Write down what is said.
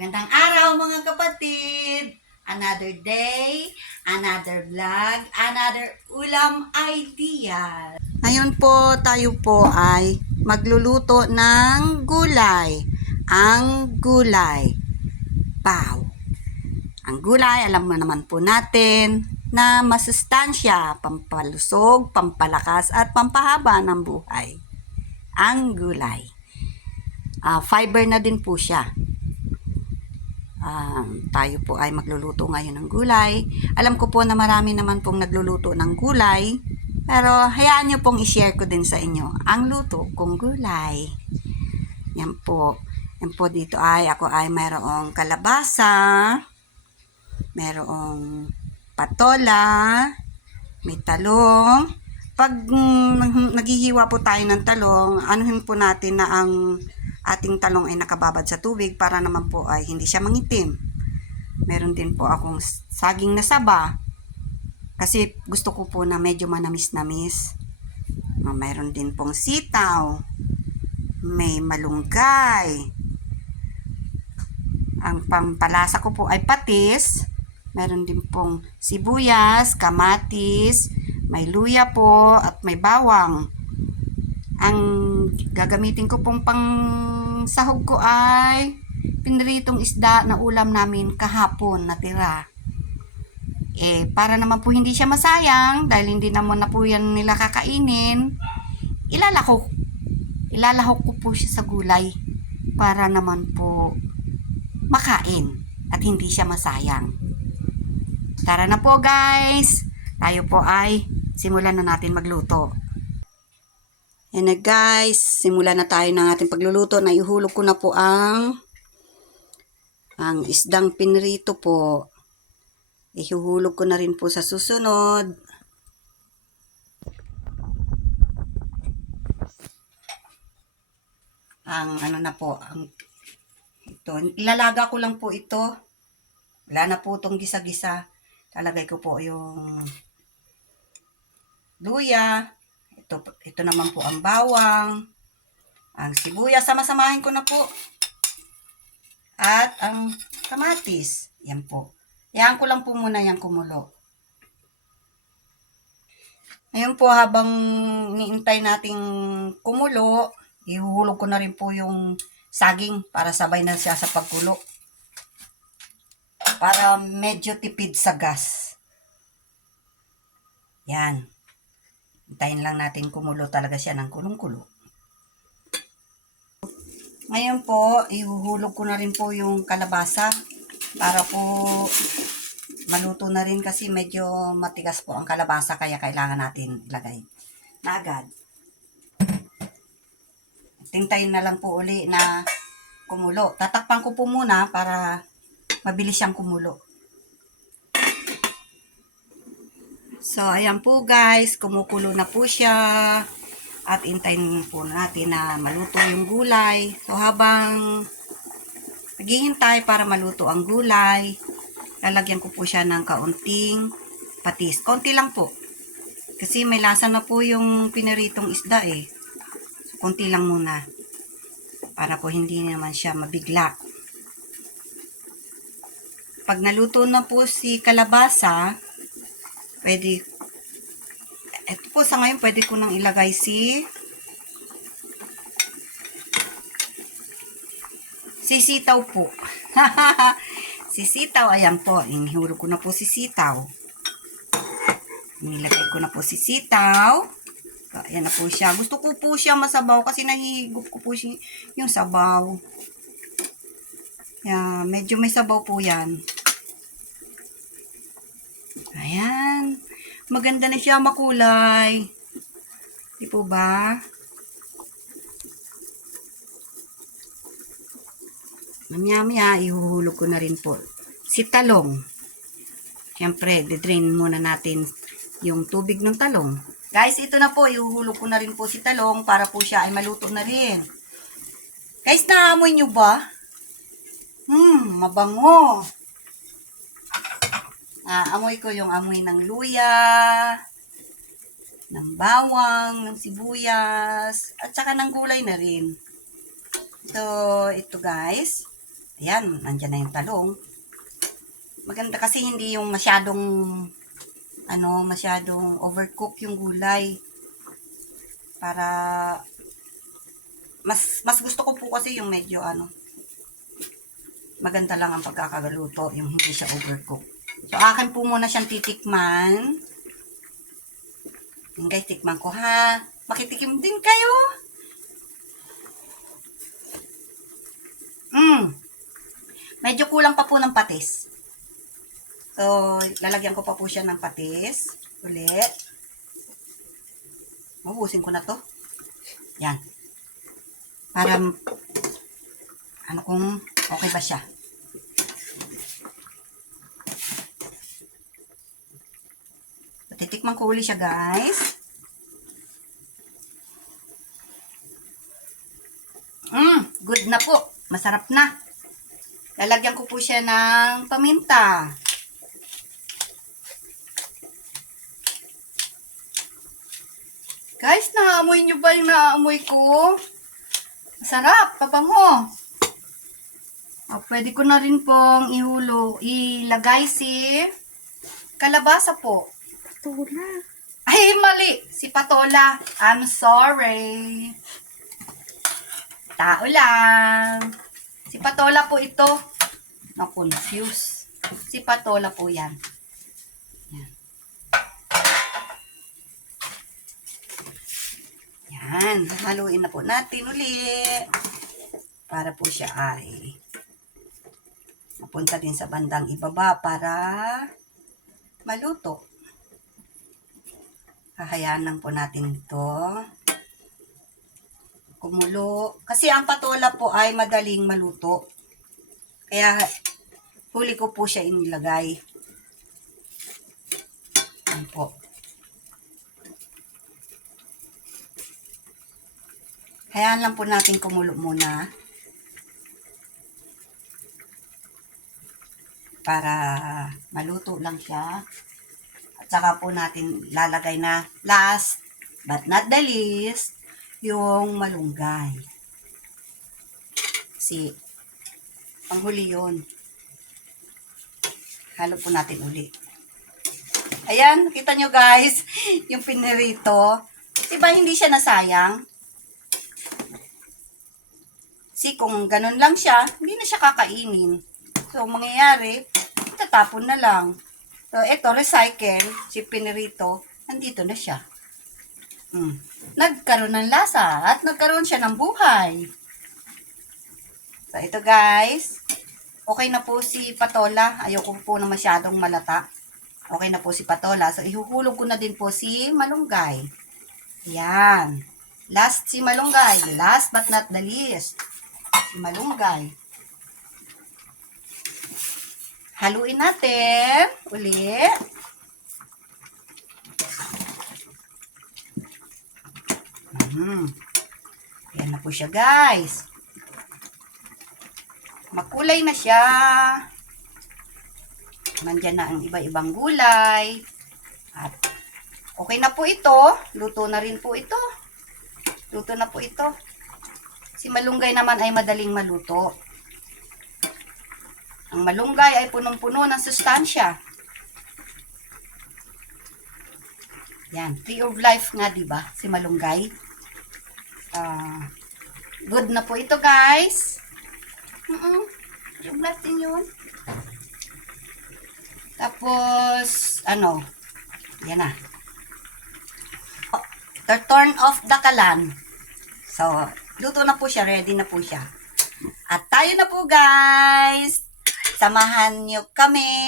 Magandang araw mga kapatid! Another day, another vlog, another ulam idea. Ngayon po tayo po ay magluluto ng gulay. Ang gulay, pao. Ang gulay, alam mo naman po natin na masustansya, pampalusog, pampalakas at pampahaba ng buhay. Ang gulay. Fiber na din po siya. Tayo po ay magluluto ngayon ng gulay. Alam ko po na marami naman pong nagluluto ng gulay, pero hayaan nyo pong i-share ko din sa inyo ang luto kong gulay. Yan po. Yan po dito ay ako ay mayroong kalabasa, mayroong patola, may talong. Pag naghihiwa po tayo ng talong, anuhin po natin na ang ating talong ay nakababad sa tubig para naman po ay hindi siya mangitim. Meron din po akong saging na saba kasi gusto ko po na medyo manamis-namis. Mayroon din pong sitaw, may malunggay. Ang pampalasa ko po ay patis. Meron din pong sibuyas, kamatis, may luya po at may bawang. Ang gagamitin ko pong pang sahog ko ay pinritong isda na ulam namin kahapon natira. Para naman po hindi siya masayang dahil hindi naman na po yan nila kakainin, ilalahok ko po siya sa gulay para naman po makain at hindi siya masayang. Tara na po guys, tayo po ay simulan na natin magluto. Yan na guys, simulan na tayo ng ating pagluluto. Naihulog ko na po ang isdang pinrito po. Ihuhulog ko na rin po sa susunod. Ito, ilalaga ko lang po ito. Wala na po itong gisa-gisa. Talagay ko po yung luya. Ito naman po ang bawang. Ang sibuyas, sama-samahin ko na po. At ang kamatis. Yan po. Yan ko lang po muna yung kumulo. Ngayon po habang niintay nating kumulo, ihuhulog ko na rin po yung saging para sabay na siya sa pagkulo. Para medyo tipid sa gas. Yan. Hintayin lang natin kumulo talaga siya ng kulong-kulo. Ngayon po, ihuhulog ko na rin po yung kalabasa para po maluto na rin kasi medyo matigas po ang kalabasa kaya kailangan natin ilagay na agad. Tintayin na lang po uli na kumulo. Tatakpan ko po muna para mabilis siyang kumulo. So, ayan po guys, kumukulo na po siya. At intayin po natin na maluto yung gulay. So, habang naghihintay para maluto ang gulay, lalagyan ko po siya ng kaunting patis. Kaunti lang po. Kasi may lasa na po yung piniritong isda eh. So, kaunti lang muna. Para po hindi naman siya mabigla. Pag naluto na po si kalabasa, pwede, ito po sa ngayon, pwede ko nang ilagay si sitaw po. Si sitaw, ayan po, inihulog ko na po si sitaw. Nilagay ko na po si sitaw. So, ayan na po siya. Gusto ko po siya masabaw kasi nahihigop ko po siya yung sabaw. Yan, medyo may sabaw po yan. Ayan. Maganda na siya, makulay. Di po ba? Mamaya-maya, ihuhulog ko na rin po si talong. Siyempre, didrain muna natin yung tubig ng talong. Guys, ito na po, ihuhulog ko na rin po si talong para po siya ay maluto na rin. Guys, naamoy nyo ba? Mabango. Amoy ko yung amoy ng luya, ng bawang, ng sibuyas, at saka ng gulay na rin. So, ito guys. Ayan, nandyan na yung talong. Maganda kasi hindi yung masyadong overcook yung gulay. Para mas gusto ko po kasi yung medyo maganda lang ang pagkakagaluto, yung hindi siya overcook. So akin po muna siyang titikman. Yung guys, tikman ko ha. Makitikim din kayo. Medyo kulang pa po ng patis. So, lalagyan ko pa po siya ng patis. Ulit. Mabusin ko na to. Yan. Para, kung okay ba siya. Titikman ko uli siya, guys. Good na po. Masarap na. Lalagyan ko po siya ng paminta. Guys, naamoy nyo ba yung naamoy ko? Masarap, pabango. Pwede ko na rin pong ilagay si kalabasa po. Patola. Ay, mali. Si patola. I'm sorry. Tao lang. Si patola po ito. Na-confuse. Si patola po yan. Yan. Yan. Haluin na po natin ulit. Para po siya ay mapunta din sa bandang ibaba para maluto. Hahayaan lang po natin ito kumulo. Kasi ang patola po ay madaling maluto. Kaya huli ko po siya inilagay. Yan po. Hayaan lang po natin kumulo muna. Para maluto lang siya. At saka po natin lalagay na last but not the least, yung malunggay. Kasi, panghuli yun. Halo po natin uli. Ayan, kita nyo guys, yung pinirito. Diba hindi siya nasayang? Kasi kung ganun lang siya, hindi na siya kakainin. So, mangyayari, tatapon na lang. So, ito, recycle, si pinirito, nandito na siya. Nagkaroon ng lasa at nagkaroon siya ng buhay. So, ito guys. Okay na po si patola. Ayoko po na masyadong malata. Okay na po si patola. So, ihuhulog ko na din po si malunggay. Yan. Last si malunggay. Last but not the least. Si malunggay. Haluin natin. Ulit. Ayan na po siya guys. Makulay na siya. Nandyan na ang iba-ibang gulay. At okay na po ito. Luto na rin po ito. Luto na po ito. Si malunggay naman ay madaling maluto. Ang malunggay ay punong-puno ng sustansya. Yan, tree of life nga, diba? Si malunggay. Good na po ito, guys. Tree of life din yun. Tapos, yan na. Turn off the kalan. So, luto na po siya, ready na po siya. At tayo na po, guys. Samahan niyo kami.